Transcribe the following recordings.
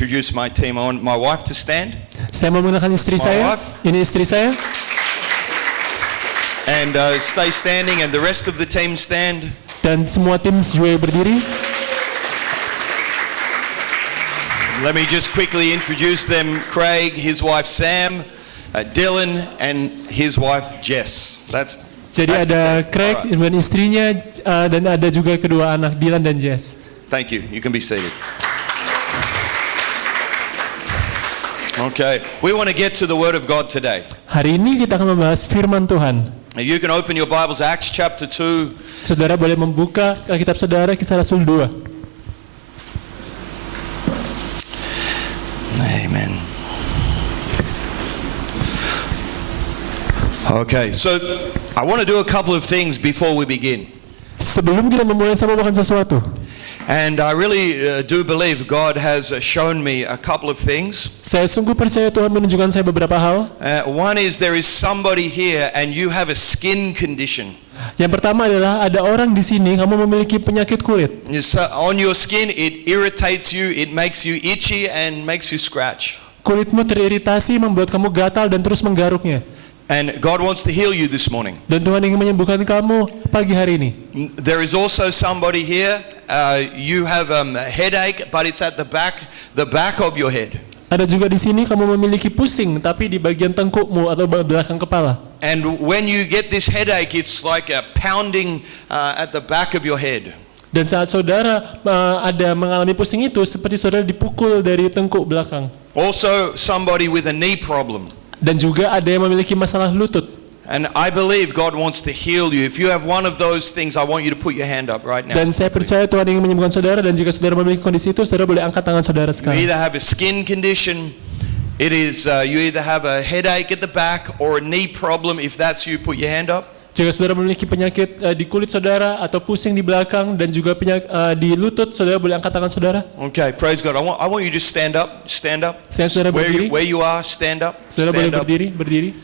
introduce my team. I want my wife to stand. Saya mau mengenalkan istri saya. Ini istri saya. And stay standing, and the rest of the team stand. Dan semua tim juga berdiri. Let me just quickly introduce them. Craig, his wife Sam, Dylan, and his wife Jess. Jadi ada Craig dan istrinya, dan ada juga kedua anak Dylan dan Jess. Thank you. You can be seated. Okay, we want to get to the Word of God today. Hari ini kita akan membahas firman Tuhan. You can open your Bibles, Acts chapter 2. Saudara boleh membuka Alkitab saudara, Kisah Rasul 2. Amen. Okay, so I want to do a couple of things before we begin. Sebelum kita memulai, saya mau melakukan sesuatu. And I really do believe God has shown me a couple of things. Saya sungguh percaya Tuhan menunjukkan saya beberapa hal. One is there is somebody here and you have a skin condition. Yang pertama adalah ada orang di sini, kamu memiliki penyakit kulit. So on your skin it irritates you, it makes you itchy and makes you scratch. Kulitmu teriritasi, membuat kamu gatal dan terus menggaruknya. And God wants to heal you this morning. Dan Tuhan ingin menyembuhkan kamu pagi hari ini. There is also somebody here, you have a headache, but it's at the back of your head. Ada juga di sini kamu memiliki pusing, tapi di bagian tengkukmu atau belakang kepala. And when you get this headache, it's like a pounding at the back of your head. Dan saat saudara ada mengalami pusing itu, seperti saudara dipukul dari tengkuk belakang. Also, somebody with a knee problem. Dan juga ada yang memiliki masalah lutut. And I believe God wants to heal you. If you have one of those things, I want you to put your hand up right now. Dan saya percaya Tuhan ingin menyembuhkan saudara, dan jika saudara memiliki kondisi itu, saudara boleh angkat tangan saudara You sekarang. either have a skin condition, it is you either have a headache at the back or a knee problem. If that's you, put your hand up. Jika saudara memiliki penyakit di kulit saudara atau pusing di belakang dan juga di lutut, saudara boleh angkat tangan saudara. Okay, praise God. I want you to stand up. Saya saudara berdiri. Where you are, stand up. Saudara boleh Stand up. berdiri.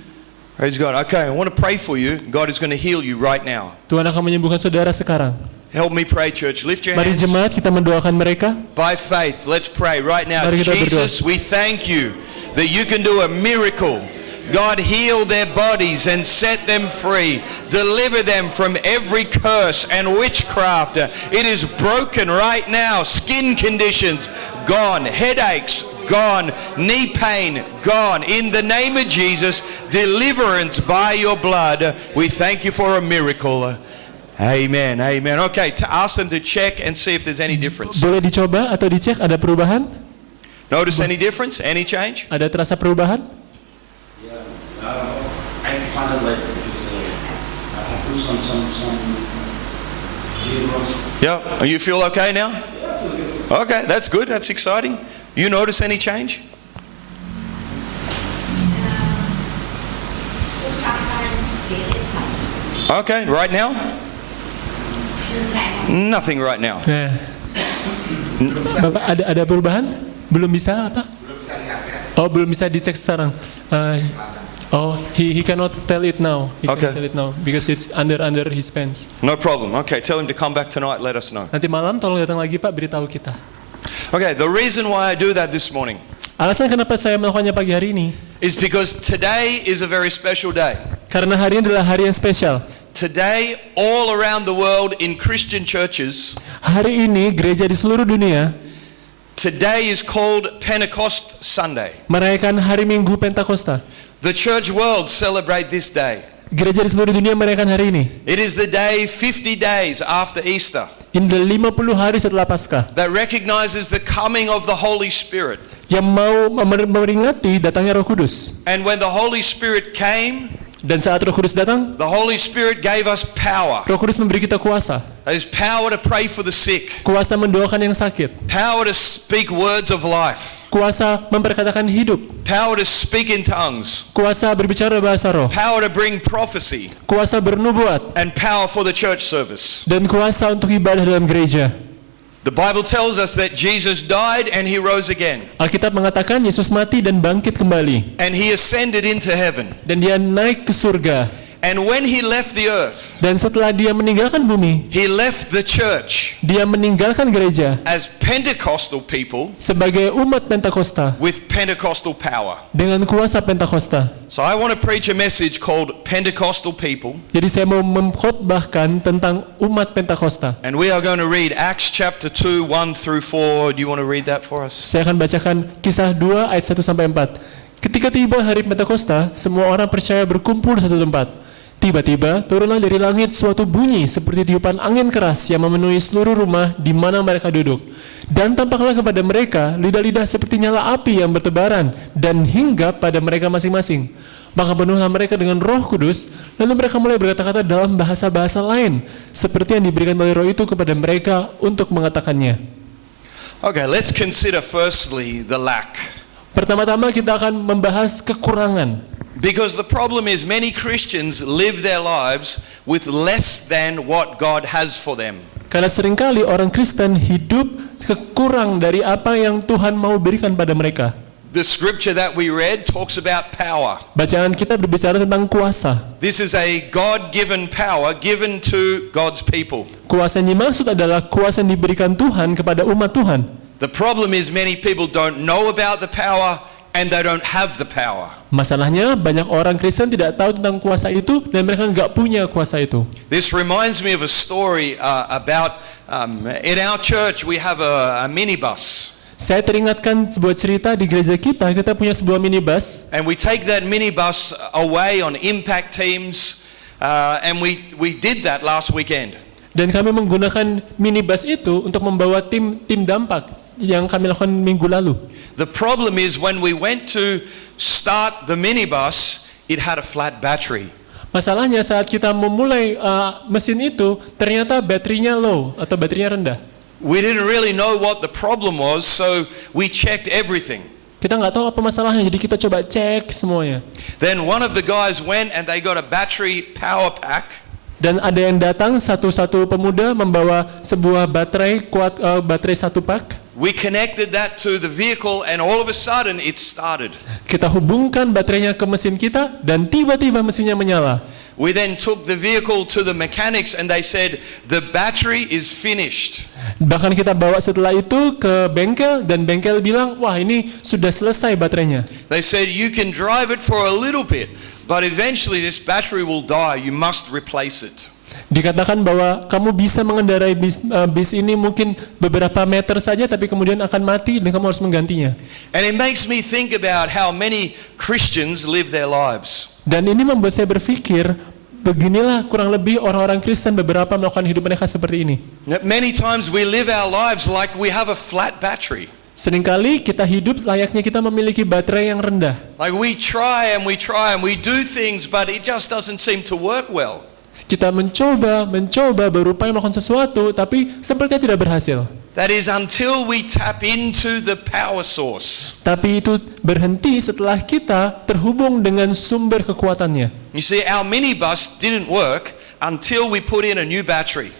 Praise God. Okay, I want to pray for you. God is going to heal you right now. Tuhan akan menyembuhkan saudara sekarang. Help me pray, church. Lift your Mari hands. jemaat, kita mendoakan mereka. By faith, let's pray right now. Mari kita berdoa. Jesus, we thank you that you can do a miracle. God, heal their bodies and set them free. Deliver them from every curse and witchcraft. It is broken right now. Skin conditions, gone. Headaches, gone. Knee pain, gone. In the name of Jesus, deliverance by your blood. We thank you for a miracle. Amen, amen. Okay, to ask them to check and see if there's any difference. Boleh dicoba atau dicek, ada perubahan? Notice any difference? Any change? Ada terasa perubahan? I find it like I do some zeros. Yeah, you feel okay now? Okay, that's good, that's exciting. You notice any change? Okay, right now? Nothing right now. Nah. Bapak, ada perubahan? Belum bisa apa? Oh, belum bisa dicek sekarang. He cannot tell it now. He Okay. cannot tell it now because it's under his pants. No problem. Okay, tell him to come back tonight, let us know. Nanti malam tolong datang lagi Pak, beritahu kita. Okay, the reason why I do that this morning Alasan kenapa saya melakukannya pagi hari ini, is because today is a very special day. karena hari ini adalah hari yang spesial. Today, all around the world in Christian churches, Hari ini gereja di seluruh dunia today is called Pentecost Sunday. merayakan hari Minggu Pentakosta. The church world celebrate this day. Gereja di seluruh dunia merayakan hari ini. It is the day 50 days after Easter Ini 50 hari setelah Paskah that recognizes the coming of the Holy Spirit. yang mau memperingati datangnya Roh Kudus. And when the Holy Spirit came, Dan saat Roh Kudus datang, the Holy Spirit gave us power. Roh Kudus memberi kita kuasa. That is power to pray for the sick, Kuasa mendoakan yang sakit. power to speak words of life, Kuasa memperkatakan hidup. power to speak in tongues, Kuasa berbicara bahasa roh. power to bring prophecy, Kuasa bernubuat. and power for the church service. Dan kuasa untuk ibadah dalam gereja. The Bible tells us that Jesus died and he rose again, Alkitab mengatakan Yesus mati dan bangkit kembali. and he ascended into heaven. Dan dia naik ke surga. And when he left the earth, Dan setelah dia meninggalkan bumi, he left the church dia meninggalkan gereja as Pentecostal people sebagai umat Pentakosta with Pentecostal power. dengan kuasa Pentakosta. So I want to preach a message called Pentecostal people, Jadi saya mau mengkhotbahkan tentang umat Pentakosta. and we are going to read Acts chapter 2, 1 through 4. Do you want to read that for us? Saya akan bacakan Kisah 2 ayat 1 sampai 4. Ketika tiba hari Pentakosta, semua orang percaya berkumpul di satu tempat. Tiba-tiba turunlah dari langit suatu bunyi seperti tiupan angin keras yang memenuhi seluruh rumah di mana mereka duduk. Dan tampaklah kepada mereka lidah-lidah seperti nyala api yang bertebaran dan hinggap pada mereka masing-masing. Maka penuhlah mereka dengan Roh Kudus, lalu mereka mulai berkata-kata dalam bahasa-bahasa lain, seperti yang diberikan oleh Roh itu kepada mereka untuk mengatakannya. Okay, let's consider firstly the lack. Pertama-tama kita akan membahas kekurangan. Because the problem is many Christians live their lives with less than what God has for them. Karena seringkali orang Kristen hidup kekurang dari apa yang Tuhan mau berikan pada mereka. The scripture that we read talks about power. Bacaan kita berbicara tentang kuasa. This is a God-given power given to God's people. Kuasa yang dimaksud adalah kuasa yang diberikan Tuhan kepada umat Tuhan. The problem is many people don't know about the power and they don't have the power. Masalahnya banyak orang Kristen tidak tahu tentang kuasa itu dan mereka nggak punya kuasa itu. This reminds me of a story about in our church we have a minibus. Saya teringatkan sebuah cerita di gereja kita punya sebuah minibus. And we take that minibus away on impact teams, and we did that last weekend. Dan kami menggunakan minibus itu untuk membawa tim dampak yang kami lakukan minggu lalu. The problem is when we went to start the minibus, it had a flat battery. Masalahnya saat kita memulai mesin itu, ternyata baterainya low atau baterainya rendah. We didn't really know what the problem was, so we checked everything. Kita nggak tahu apa masalahnya, jadi kita coba cek semuanya. Then one of the guys went and they got a battery power pack. Dan ada yang datang, satu pemuda membawa sebuah baterai kuat, baterai satu pak. We connected that to the vehicle and all of a sudden it started. Kita hubungkan baterainya ke mesin kita dan tiba-tiba mesinnya menyala. We then took the vehicle to the mechanics and they said the battery is finished. Bahkan kita bawa setelah itu ke bengkel dan bengkel bilang, wah ini sudah selesai baterainya. They said you can drive it for a little bit, but eventually this battery will die. You must replace it. Dikatakan bahwa kamu bisa mengendarai bis ini mungkin beberapa meter saja, tapi kemudian akan mati dan kamu harus menggantinya. And it makes me think about how many Christians live their lives. Dan ini membuat saya berpikir, beginilah kurang lebih orang-orang Kristen beberapa melakukan hidup mereka seperti ini. Many times we live our lives like we have a flat battery. Seringkali kita hidup layaknya kita memiliki baterai yang rendah. Like we try and we do things, but it just doesn't seem to work well. Kita mencoba, berupaya melakukan sesuatu, tapi sepertinya tidak berhasil. That is until we tap into the power source. Tapi itu berhenti setelah kita terhubung dengan sumber kekuatannya. You see, our minibus didn't work until we put in a new battery.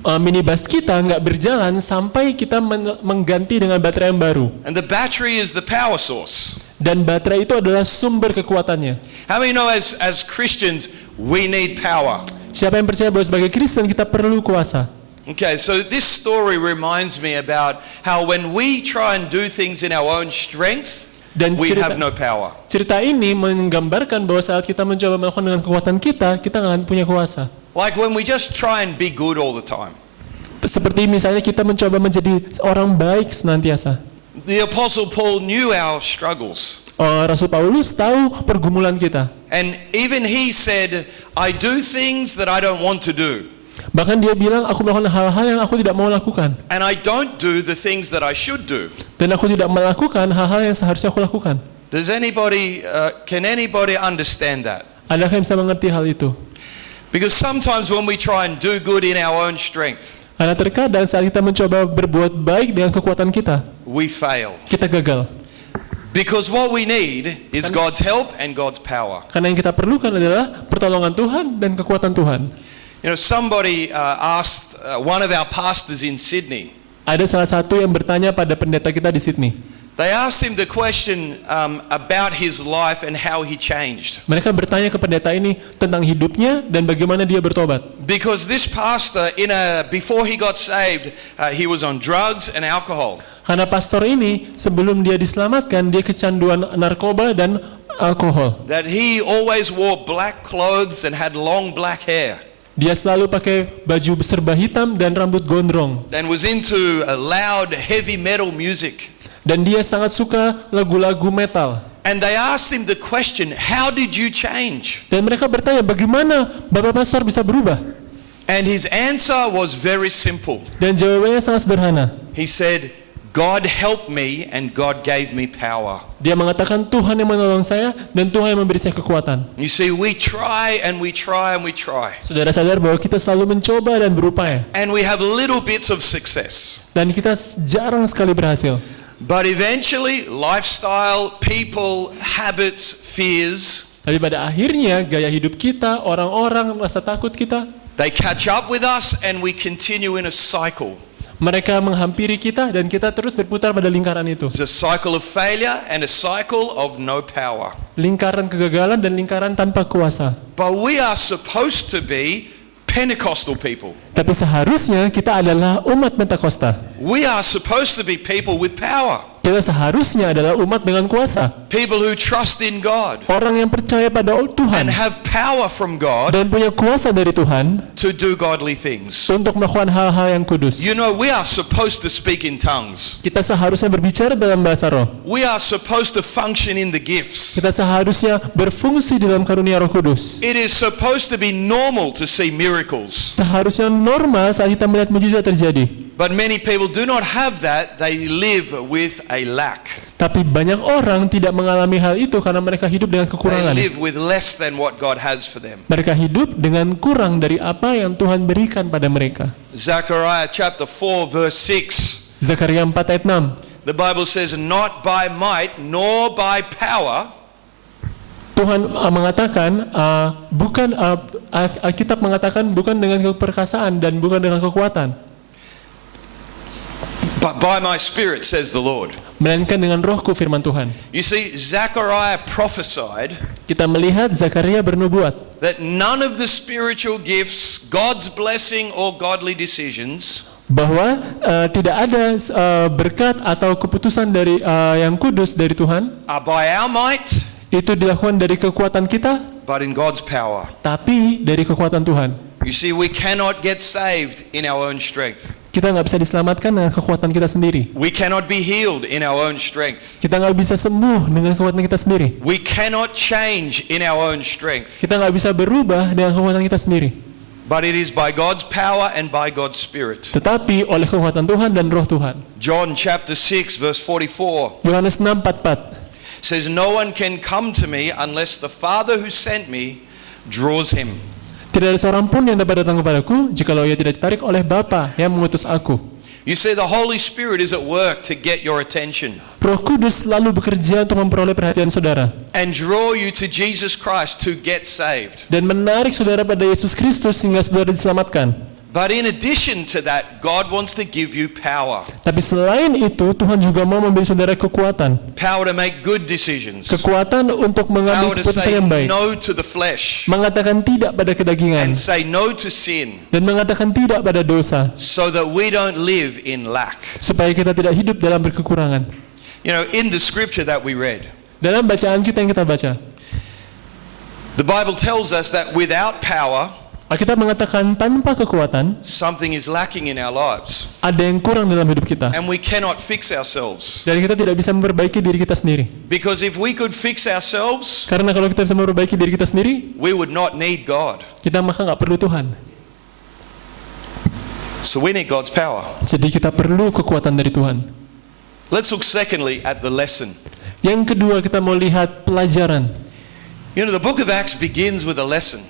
Minibus kita nggak berjalan sampai kita mengganti dengan baterai yang baru. And the battery is the power source. Dan baterai itu adalah sumber kekuatannya. How many know as Christians we need power? Siapa yang percaya bahwa sebagai Kristen kita perlu kuasa? Okay, so this story reminds me about how when we try and do things in our own strength, Dan we have no power. cerita ini menggambarkan bahwa saat kita mencoba melakukan dengan kekuatan kita nggak akan punya kuasa. Like when we just try and be good all the time. Seperti misalnya kita mencoba menjadi orang baik senantiasa. The Apostle Paul knew our struggles. Rasul Paulus tahu pergumulan kita. And even he said, I do things that I don't want to do. Bahkan dia bilang, aku melakukan hal-hal yang aku tidak mau lakukan. And I don't do the things that I should do. Dan aku tidak melakukan hal-hal yang seharusnya aku lakukan. Can anybody understand that? Adakah yang bisa mengerti hal itu? Because sometimes when we try and do good in our own strength, Karena terkadang saat kita mencoba berbuat baik dengan kekuatan kita, we fail. kita gagal. Because what we need is God's help and God's power. Karena yang kita perlukan adalah pertolongan Tuhan dan kekuatan Tuhan. You know, somebody asked one of our pastors in Sydney. Ada salah satu yang bertanya pada pendeta kita di Sydney. They asked him the question about his life and how he changed. Mereka bertanya ke pendeta ini tentang hidupnya dan bagaimana dia bertobat. Because this pastor, before he got saved, he was on drugs and alcohol. Karena pastor ini sebelum dia diselamatkan dia kecanduan narkoba dan alkohol. That he always wore black clothes and had long black hair. Dia selalu pakai baju serba hitam dan rambut gondrong. And was into loud, heavy metal music. Dan dia sangat suka lagu-lagu metal. And they asked him the question, how did you change? Dan mereka bertanya, bagaimana Bapak Pastor bisa berubah? And his answer was very simple. Dan jawabannya sangat sederhana. He said, God helped me and God gave me power. Dia mengatakan Tuhan yang menolong saya dan Tuhan yang memberi saya kekuatan. You see, we try and we try and we try. Saudara sadar bahwa kita selalu mencoba dan berupaya. And we have little bits of success. Dan kita jarang sekali berhasil. But eventually, lifestyle, people, habits, fears, Tapi pada akhirnya gaya hidup kita, orang-orang, rasa takut kita, they catch up with us and we continue in a cycle. mereka menghampiri kita dan kita terus berputar pada lingkaran itu. It's a cycle of failure and a cycle of no power. Lingkaran kegagalan dan lingkaran tanpa kuasa. But we are supposed to be Pentecostal people. Tapi seharusnya kita adalah umat Pentakosta. We are supposed to be people with power. Kita seharusnya adalah umat dengan kuasa. People who trust in God Orang yang percaya pada Tuhan and have power from God dan punya kuasa dari Tuhan to do godly things. untuk melakukan hal-hal yang kudus. You know, we are supposed to speak in tongues. Kita seharusnya berbicara dalam bahasa roh. We are supposed to function in the gifts. Kita seharusnya berfungsi dalam karunia Roh Kudus. It is supposed to be normal to see miracles. Seharusnya normal saat kita melihat mujizat terjadi. But many people do not have that. They live with a lack. Tapi banyak orang tidak mengalami hal itu karena mereka hidup dengan They kekurangan. live with less than what God has for them. Mereka hidup dengan kurang dari apa yang Tuhan berikan pada mereka. Zechariah chapter 4 verse 6. Zakaria 4 ayat 6. The Bible says, not by might nor by power, Tuhan mengatakan Alkitab mengatakan bukan dengan keperkasaan dan bukan dengan kekuatan, but by my spirit, says the Lord. melainkan dengan rohku, firman Tuhan. You see, Zechariah prophesied Kita melihat Zakaria bernubuat that none of the spiritual gifts, God's blessing or godly decisions bahwa tidak ada berkat atau keputusan dari yang kudus dari Tuhan are by our might, itu dilakukan dari kekuatan kita, but in God's power. tapi dari kekuatan Tuhan. You see, we cannot get saved in our own strength. Kita nggak bisa diselamatkan dengan kekuatan kita sendiri. We cannot be healed in our own strength. Kita nggak bisa sembuh dengan kekuatan kita sendiri. We cannot change in our own strength. Kita nggak bisa berubah dengan kekuatan kita sendiri. But it is by God's power and by God's Spirit. Tetapi oleh kekuatan Tuhan dan Roh Tuhan. John chapter 6 verse 44 Yohanes 6:44 says, no one can come to me unless the Father who sent me draws him. Tidak ada seorang pun yang dapat datang kepadaku jikalau ia tidak ditarik oleh Bapa yang mengutus aku. You see, the Holy Spirit is at work to get your attention Roh Kudus selalu bekerja untuk memperoleh perhatian saudara and draw you to Jesus Christ to get saved. dan menarik saudara pada Yesus Kristus sehingga saudara diselamatkan. But in addition to that, God wants to give you power. Tapi selain itu, Tuhan juga mau memberi saudara kekuatan. Power to make good decisions. Kekuatan untuk mengambil Power to keputusan say yang baik. no to the flesh Mengatakan tidak pada kedagingan. and say no to sin Dan mengatakan tidak pada dosa. so that we don't live in lack. Supaya kita tidak hidup dalam berkekurangan. You know, in the scripture that we read, Dalam bacaan kita yang kita baca, the Bible tells us that without power, Alkitab mengatakan tanpa kekuatan, something is lacking in our lives. ada yang kurang dalam hidup kita. And we cannot fix ourselves. Dan kita tidak bisa memperbaiki diri kita sendiri. Because if we could fix ourselves, Karena kalau kita bisa memperbaiki diri kita sendiri, we would not need God. kita maka nggak perlu Tuhan. So we need God's power. Jadi kita perlu kekuatan dari Tuhan. Let's look secondly at the lesson. Yang kedua, kita mau lihat pelajaran. You know, the book of Acts begins with a lesson.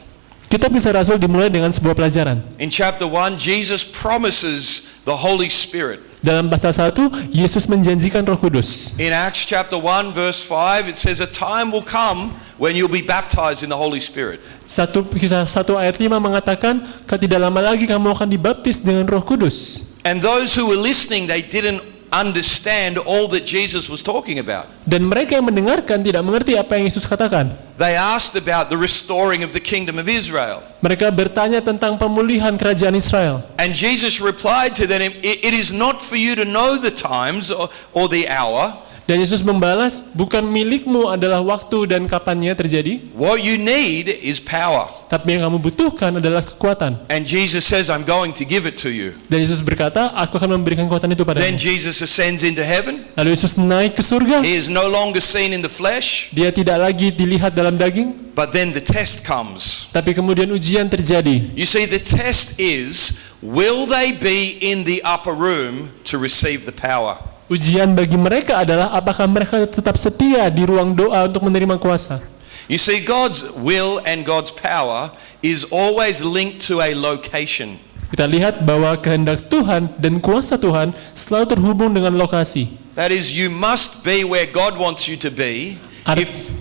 Kitab Kisah Rasul dimulai dengan sebuah pelajaran. In chapter 1, Jesus promises the Holy Spirit. Dalam pasal 1, Yesus menjanjikan Roh Kudus. In Acts chapter 1 verse 5, it says a time will come when you'll be baptized in the Holy Spirit. Kisah 1 ayat 5 mengatakan, tidak lama lagi kamu akan dibaptis dengan Roh Kudus. And those who were listening, they didn't understand all that Jesus was talking about. Dan mereka yang mendengarkan tidak mengerti apa yang Yesus katakan. They asked about the restoring of the kingdom of Israel. Mereka bertanya tentang pemulihan kerajaan Israel. And Jesus replied to them, it is not for you to know the times or the hour. Dan Yesus membalas, bukan milikmu adalah waktu dan kapannya terjadi. What you need is power. Tapi yang kamu butuhkan adalah kekuatan. And Jesus says, I'm going to give it to you. Dan Yesus berkata, aku akan memberikan kekuatan itu Then padamu. Jesus ascends into heaven. Lalu Yesus naik ke surga. He is no longer seen in the flesh. Dia tidak lagi dilihat dalam daging. But then the test comes. Tapi kemudian ujian terjadi. You see, the test is, will they be in the upper room to receive the power? Ujian bagi mereka adalah apakah mereka tetap setia di ruang doa untuk menerima kuasa. You see, God's will and God's power is always linked to a location. Kita lihat bahwa kehendak Tuhan dan kuasa Tuhan selalu terhubung dengan lokasi. That is, you must be where God wants you to be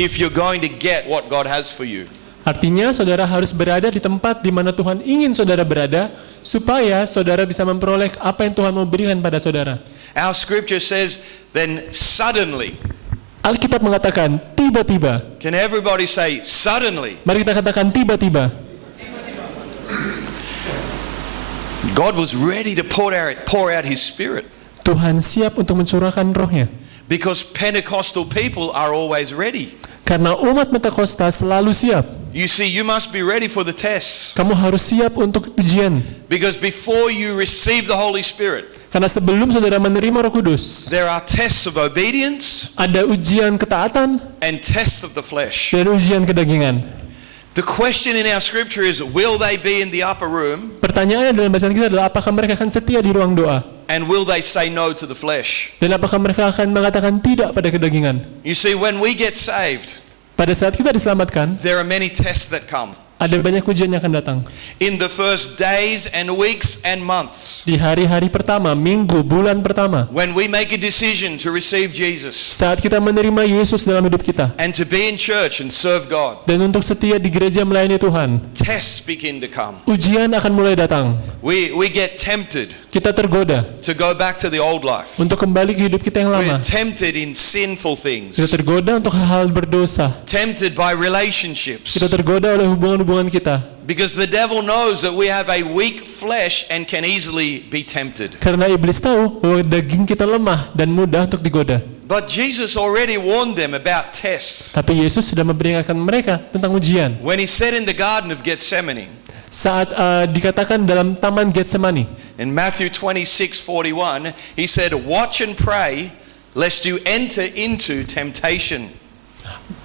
if you're going to get what God has for you. Artinya saudara harus berada di tempat di mana Tuhan ingin saudara berada supaya saudara bisa memperoleh apa yang Tuhan mau berikan pada saudara. Our scripture says, then suddenly. Alkitab mengatakan tiba-tiba. Can everybody say suddenly? Mari kita katakan tiba-tiba. God was ready to pour out His Spirit. Tuhan siap untuk mencurahkan rohnya. Because Pentecostal people are always ready. Karena umat Pentakosta selalu siap. You see, you must be ready for the tests. Kamu harus siap untuk ujian. Because before you receive the Holy Spirit, Karena sebelum saudara menerima Roh Kudus, there are tests of obedience ada ujian ketaatan and tests of the flesh. dan ujian kedagingan. The question in our scripture is, will they be in the upper room? Pertanyaannya dalam bacaan kita adalah apakah mereka akan setia di ruang doa? And will they say no to the flesh? Dan apakah mereka akan mengatakan tidak pada kedagingan? You see, when we get saved, Pada saat kita diselamatkan, there are many tests that come. ada banyak ujian yang akan datang. In the first days and weeks and months, Di hari-hari pertama, minggu, bulan pertama, when we make a decision to receive Jesus saat kita menerima Yesus dalam hidup kita, and to be in church and serve God, dan untuk setia di gereja melayani Tuhan, tests begin to come. ujian akan mulai datang. We get tempted Kita tergoda to go back to the old life. untuk kembali ke hidup kita yang We're lama. tempted in sinful things, Kita tergoda untuk hal-hal berdosa. tempted by relationships, Kita tergoda oleh hubungan-hubungan kita. because the devil knows that we have a weak flesh and can easily be tempted. Karena iblis tahu bahwa daging kita lemah dan mudah untuk digoda. But Jesus already warned them about tests Tapi Yesus sudah memperingatkan mereka tentang ujian. when He said in the Garden of Gethsemane, Saat dikatakan dalam Taman Getsemani, in Matthew 26:41, He said, watch and pray lest you enter into temptation.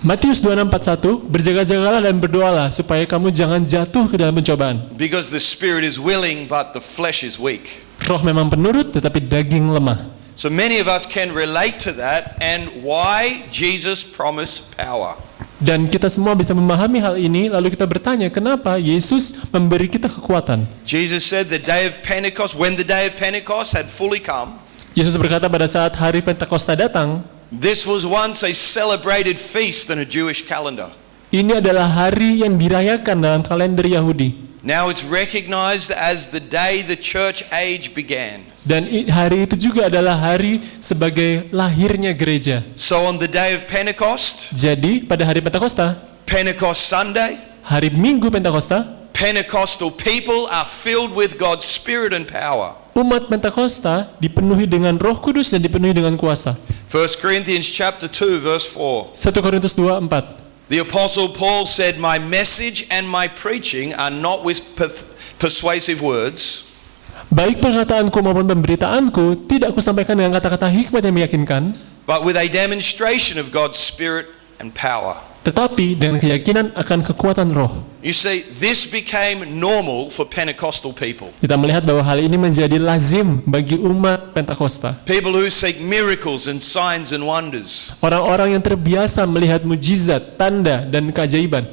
Matius 26:41, berjaga-jagalah dan berdoalah supaya kamu jangan jatuh ke dalam pencobaan. Because the spirit is willing but the flesh is weak. Roh memang penurut tetapi daging lemah. So many of us can relate to that and why Jesus promised power. Dan kita semua bisa memahami hal ini, lalu kita bertanya, kenapa Yesus memberi kita kekuatan? Jesus said the day of Pentecost, when the day of Pentecost had fully come, Yesus berkata pada saat hari Pentakosta datang, this was once a celebrated feast in a Jewish calendar. ini adalah hari yang dirayakan dalam kalender Yahudi. Now it's recognized as the day the church age began. Dan hari itu juga adalah hari sebagai lahirnya gereja. So on the day of Pentecost, Jadi pada hari Pentakosta, Pentecost Sunday, hari Minggu Pentakosta, Pentecostal people are filled with God's Spirit and power. umat Pentakosta dipenuhi dengan Roh Kudus dan dipenuhi dengan kuasa. 1 Corinthians chapter 2 verse 4. 1 Korintus 2:4. The Apostle Paul said, my message and my preaching are not with persuasive words, Baik perkataanku maupun pemberitaanku tidak kusampaikan dengan kata-kata hikmat yang meyakinkan, but with a demonstration of God's Spirit and power. tetapi dengan keyakinan akan kekuatan roh. You see, this became normal for Pentecostal people. Kita melihat bahwa hal ini menjadi lazim bagi umat Pentakosta. People who seek miracles and signs and wonders. Orang-orang yang terbiasa melihat mujizat, tanda, dan keajaiban.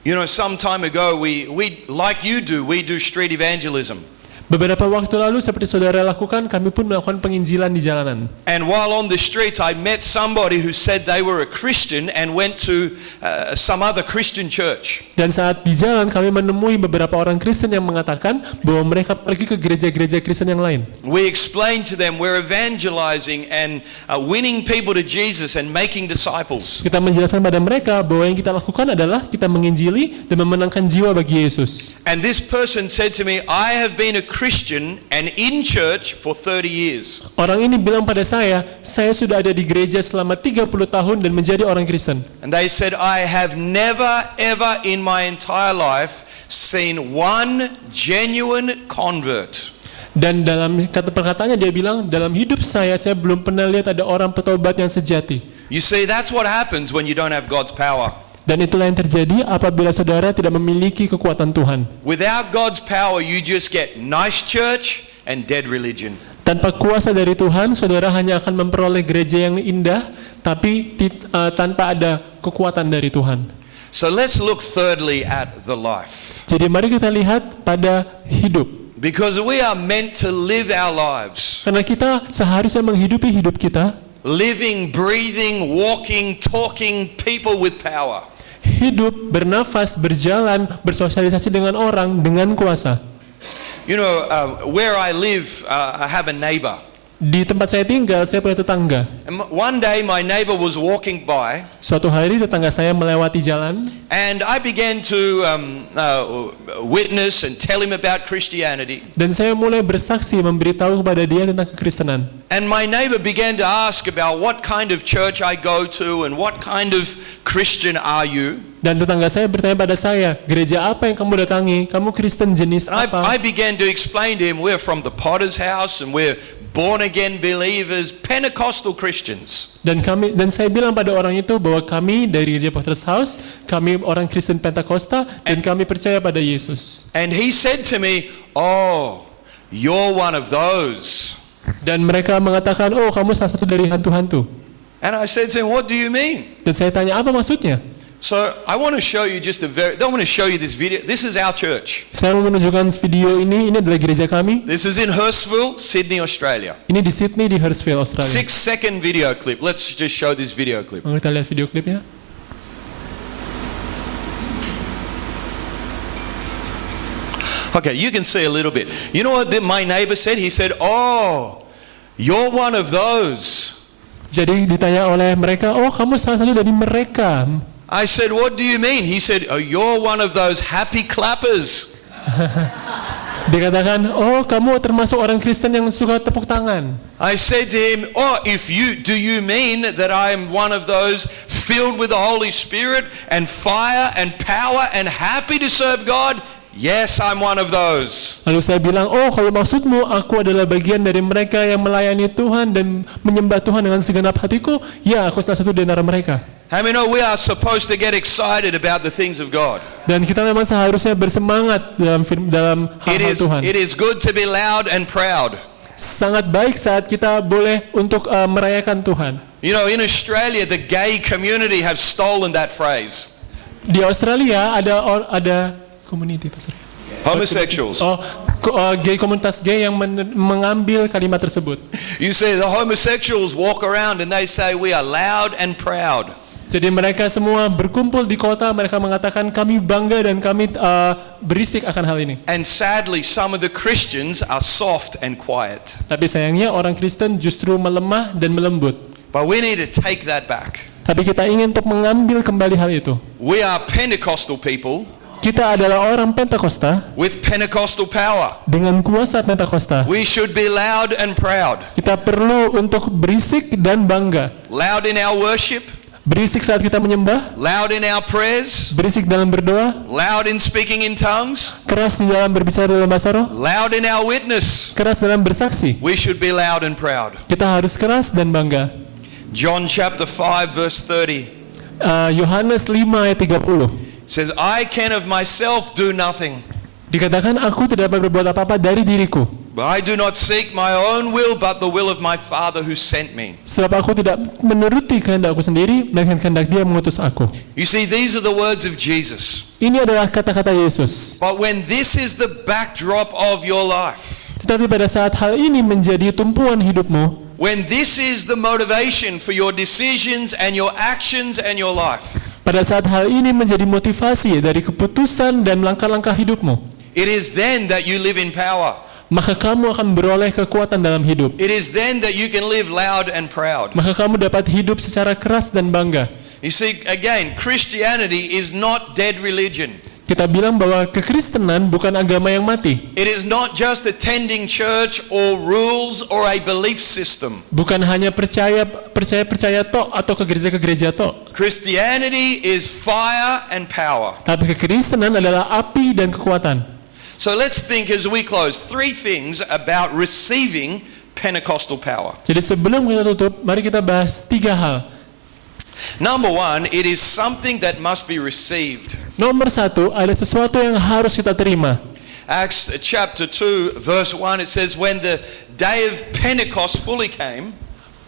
You know, some time ago, we like you do, we do street evangelism. Beberapa waktu lalu seperti saudara lakukan, kami pun melakukan penginjilan di jalanan. And while on the streets, I met somebody who said they were a Christian and went to some other Christian church. Dan saat di jalan kami menemui beberapa orang Kristen yang mengatakan bahwa mereka pergi ke gereja-gereja Kristen yang lain. We explained to them we're evangelizing and winning people to Jesus and making disciples. Kita menjelaskan pada mereka bahwa yang kita lakukan adalah kita menginjili dan memenangkan jiwa bagi Yesus. And this person said to me, I have been a Christian and in church for 30 years. Orang ini bilang pada saya sudah ada di gereja selama 30 tahun dan menjadi orang Kristen. And they said, I have never ever in my entire life seen one genuine convert. Dan dalam perkataannya dia bilang, dalam hidup saya belum pernah lihat ada orang petobat yang sejati. You see, that's what happens when you don't have God's power. Dan itulah yang terjadi apabila saudara tidak memiliki kekuatan Tuhan. Without God's power, you just get nice church and dead religion. Tanpa kuasa dari Tuhan, saudara hanya akan memperoleh gereja yang indah, tapi tanpa ada kekuatan dari Tuhan. So let's look thirdly at the life. Jadi mari kita lihat pada hidup. Because we are meant to live our lives. Karena kita seharusnya menghidupi hidup kita. Living, breathing, walking, talking, people with power. Hidup, bernafas, berjalan, bersosialisasi dengan orang dengan kuasa. You know, where I live, I have a neighbor. Di tempat saya tinggal, saya punya tetangga. And one day my neighbor was walking by. Suatu hari tetangga saya melewati jalan. And I began to witness and tell him about Christianity. Dan saya mulai bersaksi memberitahu kepada dia tentang kekristenan. And my neighbor began to ask about what kind of church I go to and what kind of Christian are you? Dan tetangga saya bertanya pada saya, gereja apa yang kamu datangi? Kamu Kristen jenis And apa? I began to explain to him we're from the Potter's House and we're born again believers, Pentecostal Christians. Dan saya bilang pada orang itu bahwa kami dari The Potter's House, kami orang Kristen Pentakosta dan kami percaya pada Yesus. And he said to me, "Oh, you're one of those." Dan mereka mengatakan, oh kamu salah satu dari hantu-hantu. And I said to him, "What do you mean?" Dan saya tanya, apa maksudnya? So I want to show you don't want to show you this video. This is our church. Saya mau menunjukkan video ini adalah gereja kami. This is in Hurstville, Sydney, Australia. Ini di Sydney, di Hurstville, Australia. 6-second video clip. Let's just show this video clip. Mari kita lihat video klipnya. Okay, you can see a little bit. You know what my neighbor said? He said, "Oh, you're one of those." Jadi ditanya oleh mereka, oh kamu salah satu dari mereka. I said, "What do you mean?" He said, "Oh, you're one of those happy clappers." Dikatakan, oh kamu termasuk orang Kristen yang suka tepuk tangan. I said to him, "Oh, do you mean that I'm one of those filled with the Holy Spirit and fire and power and happy to serve God?" Yes, I'm one of those. Lalu saya bilang, oh kalau maksudmu aku adalah bagian dari mereka yang melayani Tuhan dan menyembah Tuhan dengan segenap hatiku, ya aku salah satu dari mereka. How many know we are supposed to get excited about the things of God? Dan kita memang seharusnya bersemangat dalam hal-hal Tuhan. It is good to be loud and proud. Sangat baik saat kita boleh untuk merayakan Tuhan. You know, in Australia, the gay community have stolen that phrase. Di Australia ada community, Pastor. Homosexuals. Komunitas gay yang mengambil kalimat tersebut. You see, the homosexuals walk around and they say we are loud and proud. Jadi mereka semua berkumpul di kota, mereka mengatakan kami bangga dan kami berisik akan hal ini. And sadly, some of the Christians are soft and quiet. Tapi sayangnya orang Kristen justru melemah dan melembut. But we need to take that back. Tapi kita ingin untuk mengambil kembali hal itu. We are Pentecostal people. Kita adalah orang Pentakosta with Pentecostal power. Dengan kuasa Pentakosta. We should be loud and proud. Kita perlu untuk berisik dan bangga. Loud in our worship. Berisik saat kita menyembah. Loud in our prayers. Berisik dalam berdoa. Loud in speaking in tongues. Keras di dalam berbicara dalam bahasa roh. Loud in our witness. Keras dalam bersaksi. We should be loud and proud. Kita harus keras dan bangga. John chapter 5 verse 30. Yohanes 5 ayat 30. Says, I can of myself do nothing. Dikatakan aku tidak dapat berbuat apa-apa dari diriku. But I do not seek my own will, but the will of my Father who sent me. Sebab aku tidak menuruti kehendakku sendiri, melainkan kehendak Dia yang mengutus aku. You see, these are the words of Jesus. Ini adalah kata-kata Yesus. But when this is the backdrop of your life, Tetapi pada saat hal ini menjadi tumpuan hidupmu, when this is the motivation for your decisions and your actions and your life, pada saat hal ini menjadi motivasi dari keputusan dan langkah-langkah hidupmu, it is then that you live in power. maka kamu akan beroleh kekuatan dalam hidup. It is then that you can live loud and proud. Maka kamu dapat hidup secara keras dan bangga. You see, again, Christianity is not dead religion. Kita bilang bahwa kekristenan bukan agama yang mati. It is not just attending church or rules or a belief system. Bukan hanya percaya tok atau ke gereja tok. Christianity is fire and power. Tapi kekristenan adalah api dan kekuatan. So let's think as we close 3 things about receiving Pentecostal power. Jadi sebelum kita tutup, mari kita bahas 3 hal. Number 1, it is something that must be received. Nomor 1, ada sesuatu yang harus kita terima. Acts chapter 2 verse 1, it says when the day of Pentecost fully came,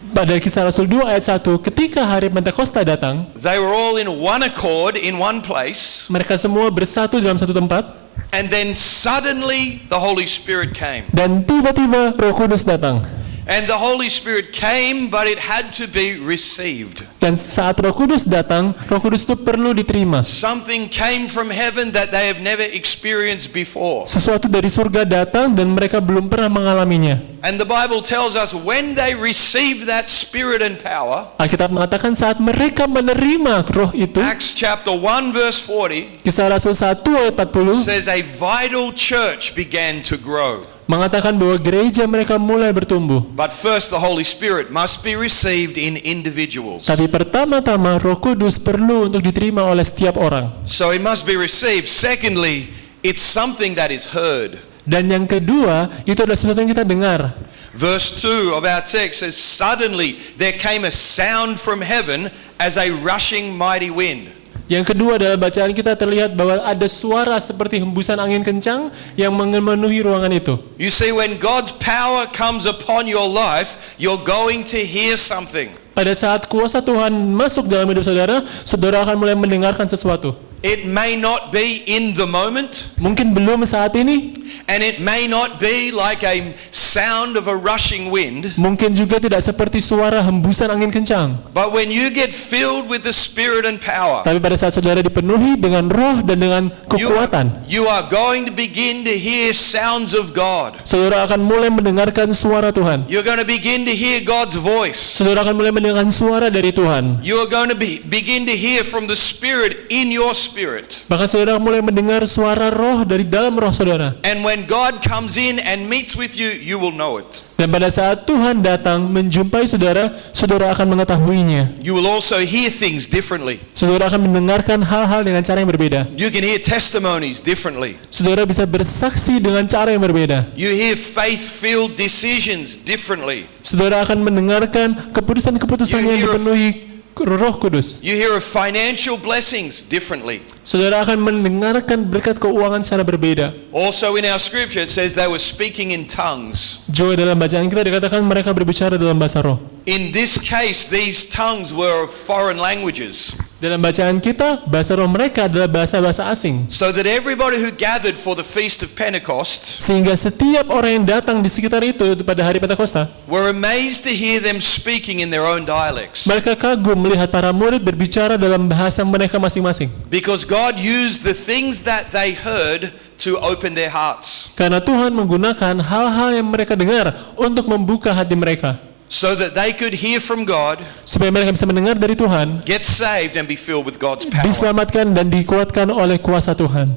Pada Kisah Rasul 2 ayat 1, ketika hari Pentakosta datang, they were all in one accord in one place, mereka semua bersatu dalam satu tempat, and then suddenly the Holy Spirit came. dan tiba-tiba Roh Kudus datang. And the Holy Spirit came, but it had to be received. Dan saat Roh Kudus datang, Roh Kudus itu perlu diterima. Something came from heaven that they have never experienced before. Sesuatu dari surga datang dan mereka belum pernah mengalaminya. And the Bible tells us when they received that spirit and power, Alkitab mengatakan saat mereka menerima roh itu, Acts chapter 1 verse 40 Kisah Rasul 1 ayat 40 says a vital church began to grow. mengatakan bahwa gereja mereka mulai bertumbuh. But first the Holy Spirit must be received in individuals. Tapi pertama-tama Roh Kudus perlu untuk diterima oleh setiap orang. So it must be received. Secondly, it's something that is heard. Dan yang kedua, itu adalah sesuatu yang kita dengar. Verse 2 of our text says, suddenly there came a sound from heaven as a rushing mighty wind. Yang kedua dalam bacaan kita terlihat bahwa ada suara seperti hembusan angin kencang yang memenuhi ruangan itu. You see, when God's power comes upon your life, you're going to hear something. Pada saat kuasa Tuhan masuk dalam hidup saudara, saudara akan mulai mendengarkan sesuatu. It may not be in the moment, Mungkin belum saat ini, and it may not be like a sound of a rushing wind, mungkin juga tidak seperti suara hembusan angin kencang. but when you get filled with the Spirit and power, Tapi pada saat saudara dipenuhi dengan roh dan dengan kekuatan, you are going to begin to hear sounds of God. saudara akan mulai mendengarkan suara Tuhan. You're going to begin to hear God's voice. Saudara akan mulai mendengarkan suara dari Tuhan. You are going to begin to hear from the Spirit in your spirit. Bahkan saudara mulai mendengar suara roh dari dalam roh saudara. And when God comes in and meets with you, you will know it. Dan pada saat Tuhan datang menjumpai saudara, saudara akan mengetahuinya. You will also hear things differently. Saudara akan mendengarkan hal-hal dengan cara yang berbeda. You can hear testimonies differently. Saudara bisa bersaksi dengan cara yang berbeda. You hear faith-filled decisions differently. Saudara akan mendengarkan keputusan-keputusan You yang hear dipenuhi Roh Kudus. You hear of financial blessings differently. Saudara akan mendengarkan berkat keuangan secara berbeda. Also in our scripture it says they were speaking in tongues. Juga dalam bacaan kita dikatakan mereka berbicara dalam bahasa roh. In this case, these tongues were of foreign languages. Dalam bacaan kita, bahasa roh mereka adalah bahasa-bahasa asing. So that everybody who gathered for the Feast of Pentecost Sehingga setiap orang yang datang di sekitar itu pada hari Pentakosta, were amazed to hear them speaking in their own dialects. mereka kagum melihat para murid berbicara dalam bahasa mereka masing-masing. Because God used the things that they heard to open their hearts. Karena Tuhan menggunakan hal-hal yang mereka dengar untuk membuka hati mereka. So that they could hear from God, Supaya mereka bisa mendengar dari Tuhan, get saved and be filled with God's power. diselamatkan dan dikuatkan oleh kuasa Tuhan.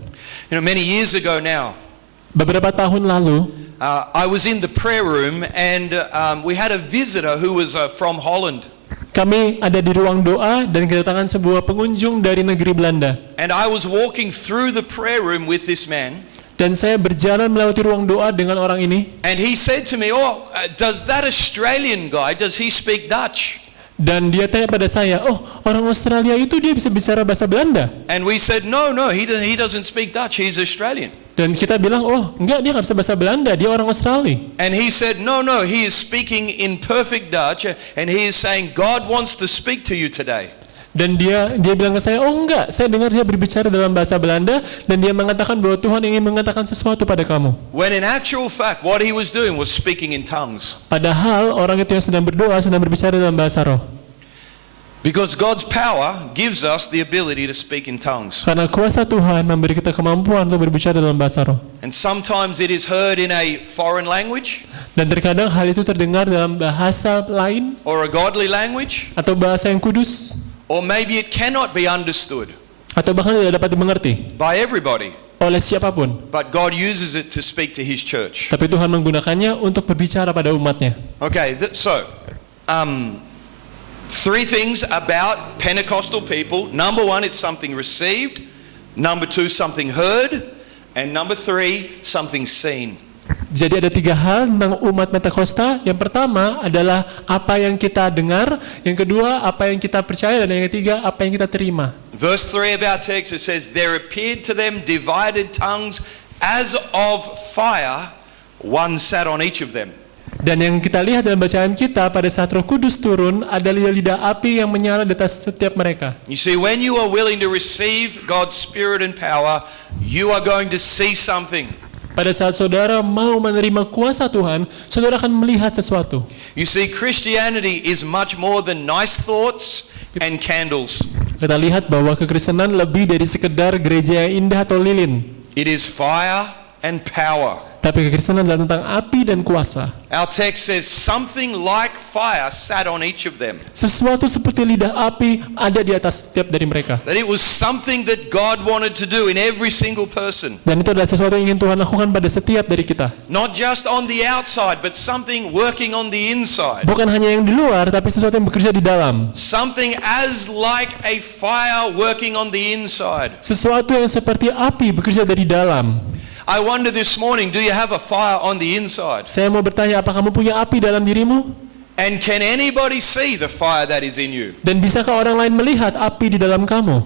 You know, many years ago now, Beberapa tahun lalu, I was in the prayer room and we had a visitor who was from Holland. kami ada di ruang doa dan kedatangan sebuah pengunjung dari negeri Belanda. And I was walking through the prayer room with this man. Dan saya berjalan melewati ruang doa dengan orang ini. And he said to me, does that Australian guy, does he speak Dutch? Dan dia tanya pada saya, oh orang Australia itu dia bisa bicara bahasa Belanda? And we said, no, he doesn't speak Dutch, he's Australian. Dan kita bilang, oh enggak, dia nggak bisa bahasa Belanda, dia orang Australia. And he said, no, he is speaking in perfect Dutch and he is saying, God wants to speak to you today. Dan dia bilang ke saya, oh enggak, saya dengar dia berbicara dalam bahasa Belanda dan dia mengatakan bahwa Tuhan ingin mengatakan sesuatu pada kamu. When in actual fact, what he was doing was speaking in tongues. Padahal orang itu yang sedang berdoa sedang berbicara dalam bahasa roh. Because God's power gives us the ability to speak in tongues. Karena kuasa Tuhan memberi kita kemampuan untuk berbicara dalam bahasa roh. And sometimes it is heard in a foreign language Dan terkadang hal itu terdengar dalam bahasa lain or a godly language, atau bahasa yang kudus or maybe it cannot be understood atau bahkan tidak dapat dimengerti by everybody. oleh siapapun. But God uses it to speak to his church. Tapi Tuhan menggunakannya untuk berbicara pada umatnya. Okay, three things about Pentecostal people. Number one, it's something received. Number two, something heard. And number three, something seen. Jadi ada 3 hal tentang umat Pentakosta. Yang pertama adalah apa yang kita dengar. Yang kedua, apa yang kita percaya. Dan yang ketiga, apa yang kita terima. Verse 3 of our text, it says, there appeared to them divided tongues as of fire. One sat on each of them. Dan yang kita lihat dalam bacaan kita, pada saat Roh Kudus turun, ada lidah-lidah api yang menyala di atas setiap mereka. You see, when you are willing to receive God's Spirit and power, you are going to see something. Pada saat saudara mau menerima kuasa Tuhan, saudara akan melihat sesuatu. You see, Christianity is much more than nice thoughts and candles. Kita lihat bahwa kekristenan lebih dari sekedar gereja yang indah atau lilin. It is fire and power. Tapi kekristenan adalah tentang api dan kuasa. Our text says something like fire sat on each of them. Sesuatu seperti lidah api ada di atas setiap dari mereka. That it was something that God wanted to do in every single person. Dan itu adalah sesuatu yang ingin Tuhan lakukan pada setiap dari kita. Not just on the outside, but something working on the inside. Bukan hanya yang di luar, tapi sesuatu yang bekerja di dalam. Something as like a fire working on the inside. Sesuatu yang seperti api bekerja dari dalam. I wonder this morning, do you have a fire on the inside? Saya mau bertanya, apa kamu punya api dalam dirimu? And can anybody see the fire that is in you? Dan bisakah orang lain melihat api di dalam kamu?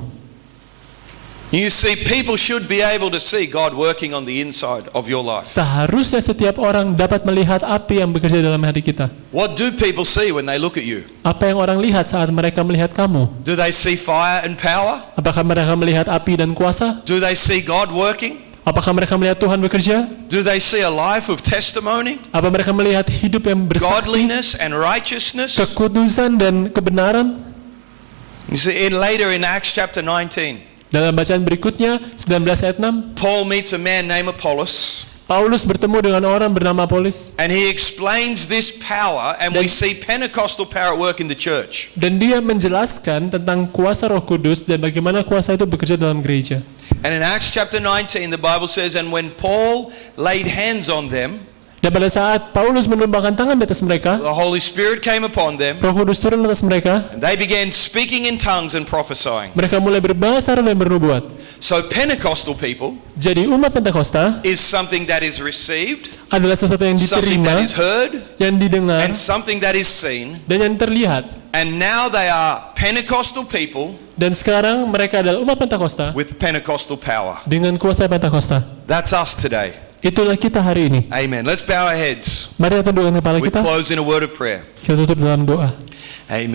You see, people should be able to see God working on the inside of your life. Seharusnya setiap orang dapat melihat api yang bekerja dalam hati kita. What do people see when they look at you? Apa yang orang lihat saat mereka melihat kamu? Do they see fire and power? Apakah mereka melihat api dan kuasa? Do they see God working? Apakah mereka melihat Tuhan bekerja? Do they see a life of testimony, Apa mereka melihat hidup yang bersaksi, godliness and righteousness? kekudusan dan kebenaran? You see, later in Acts chapter 19, Dalam bacaan berikutnya, 19 ayat 6, Paul meets a man named Apollos, Paulus bertemu dengan orang bernama Apolos. and he explains this power, and we see Pentecostal power at work in the church. Dan dia menjelaskan tentang kuasa Roh Kudus dan bagaimana kuasa itu bekerja dalam gereja. And in Acts chapter 19, the Bible says, and when Paul laid hands on them, Dan pada saat Paulus menumpangkan tangan di atas mereka, the Holy Spirit came upon them, Roh Kudus turun atas mereka. and they began speaking in tongues and prophesying. Mereka mulai berbahasa roh dan bernubuat. So Pentecostal people Jadi umat Pentakosta is something that is received, adalah sesuatu yang something that diterima, is heard, yang didengar, and something that is seen. dan yang terlihat. And now they are Pentecostal people Dan sekarang mereka adalah umat Pentakosta with Pentecostal power. dengan kuasa Pentakosta. That's us today. Itulah kita hari ini. Amen. Let's bow our heads. Mari kita tundukkan kepala We kita. close in a word of prayer. Kita tutup dalam doa. Amen.